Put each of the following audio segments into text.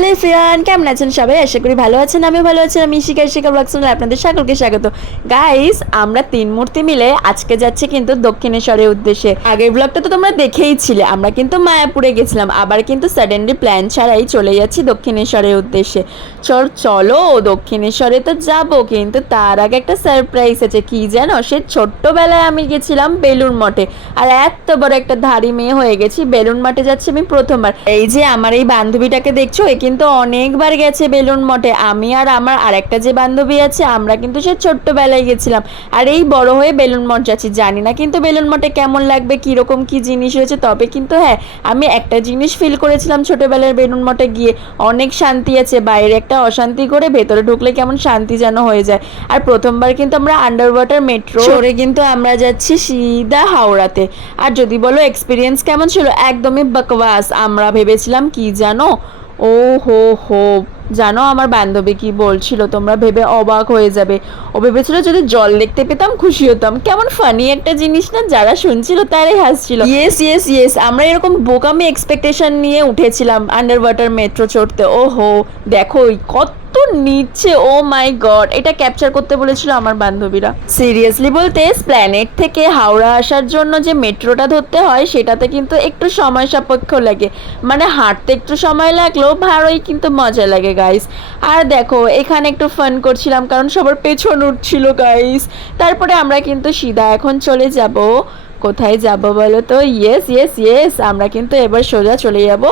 Hello ফিরান কেমন আছেন সবাই? আশা করি ভালো আছেন আমি ভালো আছি। আমি শিখা শিখা ব্লগ চ্যানেলে আপনাদের সকলকে স্বাগত। গাইস আমরা তিন মূর্তি মিলে আজকে যাচ্ছি কিন্তু দক্ষিণেশ্বরের উদ্দেশ্যে। আগের ব্লগটা তো তোমরা দেখেই ছিলে, আমরা কিন্তু মায়াপুরে গেছিলাম। আবার কিন্তু সাডেনলি প্ল্যান ছাড়াই চলে যাচ্ছি দক্ষিণেশ্বরের উদ্দেশ্যে। চল, চলো, দক্ষিণেশ্বরে তো যাব, কিন্তু তার আগে একটা সারপ্রাইজ আছে। কি জানো? সে ছোট্টবেলায় আমি গেছিলাম বেলুন মঠে। আর এত বড় একটা ধাড়ি মেয়ে হয়ে গেছি বেলুন মঠে যাচ্ছি আমি প্রথমবার। এই যে আমার এই বান্ধবীটাকে দেখছ এ কিন্তু অনেকবার গেছে বেলুন মঠে। আমি আর আমার আরেকটা যে বান্ধবী আছে আমরা কিন্তু সে ছোট্টবেলায় গেছিলাম। আর এই বড় হয়ে বেলুন মঠ যাচ্ছি। জানি না কিন্তু বেলুন মঠে কেমন লাগবে কীরকম কী জিনিস রয়েছে। তবে কিন্তু হ্যাঁ আমি একটা জিনিস ফিল করেছিলাম ছোটবেলার বেলুন মঠে গিয়ে। অনেক শান্তি আছে বাইরে একটা অশান্তি করে ভেতরে ঢুকলে কেমন শান্তি যেন হয়ে যায়। আর প্রথমবার কিন্তু আমরা আন্ডার ওয়াটার মেট্রো চড়ে কিন্তু আমরা যাচ্ছি সিধা হাওড়াতে। আর যদি বলো এক্সপিরিয়েন্স কেমন ছিল? একদমই বকবাস। আমরা ভেবেছিলাম কি জানো? ও হো হো জানো আমার বান্ধবী কি বলছিল? তোমরা ভেবে অবাক হয়ে যাবে। ও ভেবেছিল যদি জল দেখতে পেতাম খুশি হতাম। কেমন ফানি একটা জিনিস না? যারা শুনছিল তারাই হাসছিল। ইয়েস ইয়েস ইয়েস আমরা এরকম বোকামি এক্সপেকটেশন নিয়ে উঠেছিলাম আন্ডার ওয়াটার মেট্রো চড়তে। ও হো দেখো কত নিচে ও মাই গড এটা ক্যাপচার করতে বলেছিল আমার বান্ধবীরা। সিরিয়াসলি বলতে প্ল্যানেট থেকে হাওড়া আসার জন্য যে মেট্রোটা ধরতে হয় সেটাতে কিন্তু একটু সময় সাপেক্ষ লাগে। মানে হাঁটতে একটু সময় লাগলেও ভালোই কিন্তু মজা লাগে গাইস আর দেখো, এখানে একটু ফান করছিলাম কারণ সবার পেছন উঠছিল গাইস তারপরে আমরা কিন্তু সিধা এখন চলে যাব। কোথায় যাব বলো তো? ইয়েস ইয়েস ইয়েস আমরা কিন্তু এবার সোজা চলে যাব।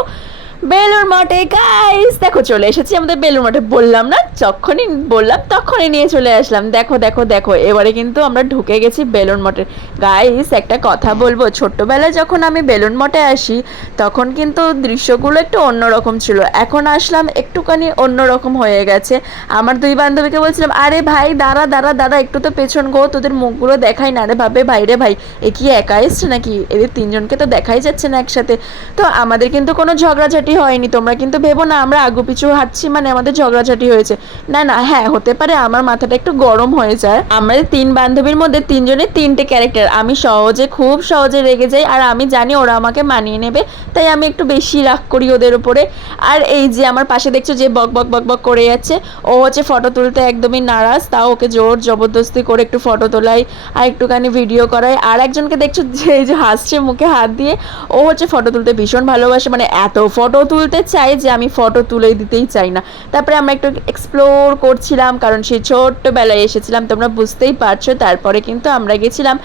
বেলুর মঠে গাইস দেখো চলে এসেছি আমাদের বেলুর মঠে। বললাম না, যখনই বললাম তখনই নিয়ে চলে আসলাম। দেখো দেখো দেখো, এবারে কিন্তু আমরা ঢুকে গেছি বেলুন মঠে। গাইস একটা কথা বলব, ছোট্টবেলায় যখন আমি বেলুন মঠে আসি, তখন কিন্তু দৃশ্যগুলো একটু অন্যরকম ছিল। এখন আসলাম, একটুখানি অন্যরকম হয়ে গেছে। আমার দুই বান্ধবীকে বলছিলাম, আরে ভাই, দাঁড়া দাঁড়া দাঁড়া, একটু তো পেছন গো, তোদের মুখগুলো দেখাই না। রে ভাবে, ভাই রে ভাই, এ কি একা এসছে নাকি? এদের তিনজনকে তো দেখাই যাচ্ছে না একসাথে। তো আমাদের কিন্তু কোনো ঝগড়াঝাটি হয়নি, তোমরা কিন্তু ভেবো না, আমরা আগু পিছু হাঁটছি মানে আমাদের ঝগড়াঝাটি হয়েছে। না না হ্যাঁ হতে পারে আমার মাথাটা একটু গরম হয়ে যায়। আমাদের তিন বান্ধবীর মধ্যে তিনজনের তিনটে ক্যারেক্টার আমি সহজে, খুব সহজে রেগে যাই, আর আমি জানি ওরা আমাকে মানিয়ে নেবে, তাই আমি একটু বেশি রাগ করি ওদের উপরে। আর এই যে আমার পাশে দেখছ যে বক বক বক বক করে যাচ্ছে, ও হচ্ছে ফটো তুলতে একদমই নারাজ, তাও ওকে জোর জবরদস্তি করে একটু ফটো তোলাই, আর একটুখানি ভিডিও করাই, আর একজনকে দেখছ যে, এই যে হাসছে মুখে হাত দিয়ে, ও হচ্ছে ফটো তুলতে ভীষণ ভালোবাসে মানে এত ফটো তুলতে চাই যে আমি ফটো তুলে দিতেই চাই না। তারপরে আমরা একটু এক্সপ্লোর করছিলাম, কারণ সেই ছোট্টবেলায় এসেছিলাম, তোমরা বুঝতেই পারছ। তারপরে কিন্তু আমরা গেছিলাম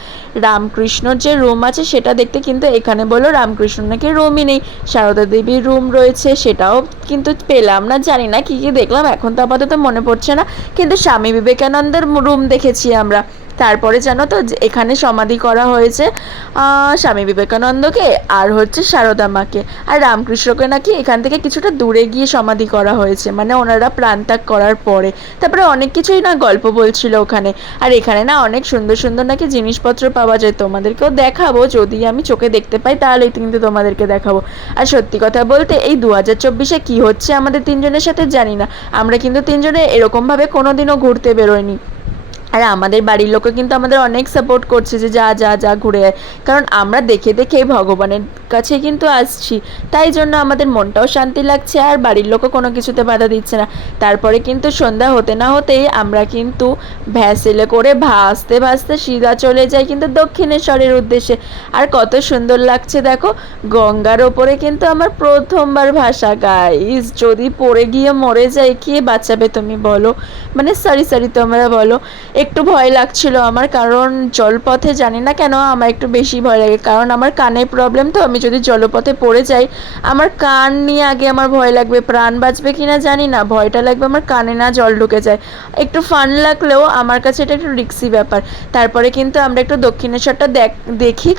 রামকৃষ্ণর যে রুম আছে, সেটা দেখতে কিন্তু এখানে বলো রামকৃষ্ণ নাকি রুমই নেই। সারদা দেবীর রুম রয়েছে, সেটাও কিন্তু পেলাম না, জানি না কী কী দেখলাম, এখন তো আপাতত মনে পড়ছে না। কিন্তু স্বামী বিবেকানন্দের রুম দেখেছি আমরা। তারপরে জানো তো এখানে সমাধি করা হয়েছে স্বামী বিবেকানন্দকে আর হচ্ছে সারদা মাকে। আর রামকৃষ্ণকে নাকি এখান থেকে কিছুটা দূরে গিয়ে সমাধি করা হয়েছে মানে ওনারা প্রাণত্যাগ করার পরে। তারপরে অনেক কিছুই না গল্প বলছিল ওখানে। আর এখানে না অনেক সুন্দর সুন্দর নাকি জিনিসপত্র পাওয়া যায়, তোমাদেরকেও দেখাবো। যদি আমি চোখে দেখতে পাই তাহলে কিন্তু তোমাদেরকে দেখাবো। আর সত্যি কথা বলতে এই দু হাজার চব্বিশে কী হচ্ছে আমাদের তিনজনের সাথে জানি না। আমরা কিন্তু তিনজনে এরকমভাবে কোনোদিনও ঘুরতে বেরোইনি। আর আমাদের বাড়ির লোকও কিন্তু আমাদের অনেক সাপোর্ট করছে যে যা যা যা ঘুরে কারণ আমরা দেখে দেখে ভগবানের কাছে কিন্তু আসছি। তাই জন্য আমাদের মনটাও শান্তি লাগছে আর বাড়ির লোকও কোনো কিছুতে বাধা দিচ্ছে না। তারপরে কিন্তু সন্ধ্যা হতে না হতেই আমরা কিন্তু ভ্যাসেলে করে ভাসতে ভাসতে সিধা চলে যাই কিন্তু দক্ষিণেশ্বরের উদ্দেশ্যে। আর কত সুন্দর লাগছে দেখো, গঙ্গার ওপরে কিন্তু আমার প্রথমবার ভাষা গাইস যদি পড়ে গিয়ে মরে যায় কে বাঁচাবে তুমি বলো? মানে সরি সরি তোমরা বলো। একটু ভয় লাগছিল আমার, কারণ জলপথে জানি না কেন আমার একটু বেশি ভয় লাগে। কারণ আমার কানে প্রবলেম তো, আমি যদি জলপথে পড়ে যাই, আমার কান নিয়ে আগে আমার ভয় লাগবে, প্রাণ বাঁচবে কি না জানি না, ভয়টা লাগবে আমার কানে না জল ঢুকে যায়। একটু ফান লাগলেও আমার কাছে এটা একটু রিক্সি ব্যাপার। তারপরে কিন্তু আমরা একটু দক্ষিণেশ্বরটা দেখ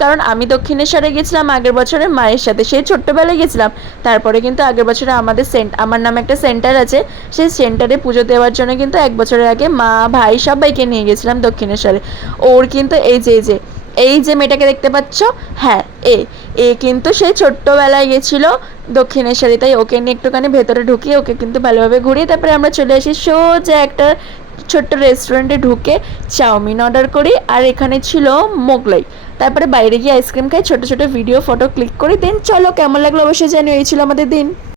কারণ আমি দক্ষিণেশ্বরে গেছিলাম, আগের বছরে মায়ের সাথে, সেই ছোট্টবেলায় গেছিলাম। তারপরে কিন্তু আগের বছরে আমাদের সেন্ট আমার নামে একটা সেন্টার আছে, সেই সেন্টারে পুজো দেওয়ার জন্য কিন্তু এক বছরের আগে মা, ভাই সবাইকে নিয়ে গেছিলাম দক্ষিণেশ্বরে। ওর কিন্তু এই যে যে এই যে মেয়েটাকে দেখতে পাচ্ছ হ্যাঁ এ। এ কিন্তু সেই ছোট্টবেলায় গেছিল দক্ষিণেশ্বরে, তাই ওকে নিয়ে একটুখানি ভেতরে ঢুকিয়ে ওকে কিন্তু ভালোভাবে ঘুরিয়ে তারপরে আমরা চলে আসি সোজা একটা ছোট্ট রেস্টুরেন্টে ঢুকে চাউমিন অর্ডার করি আর এখানে ছিল মোগলাই। তারপরে বাইরে গিয়ে আইসক্রিম খাই, ছোট ছোট ভিডিও ফটো ক্লিক করি দেন চলো কেমন লাগল অবশ্যই জানি এই ছিল আমাদের দিন।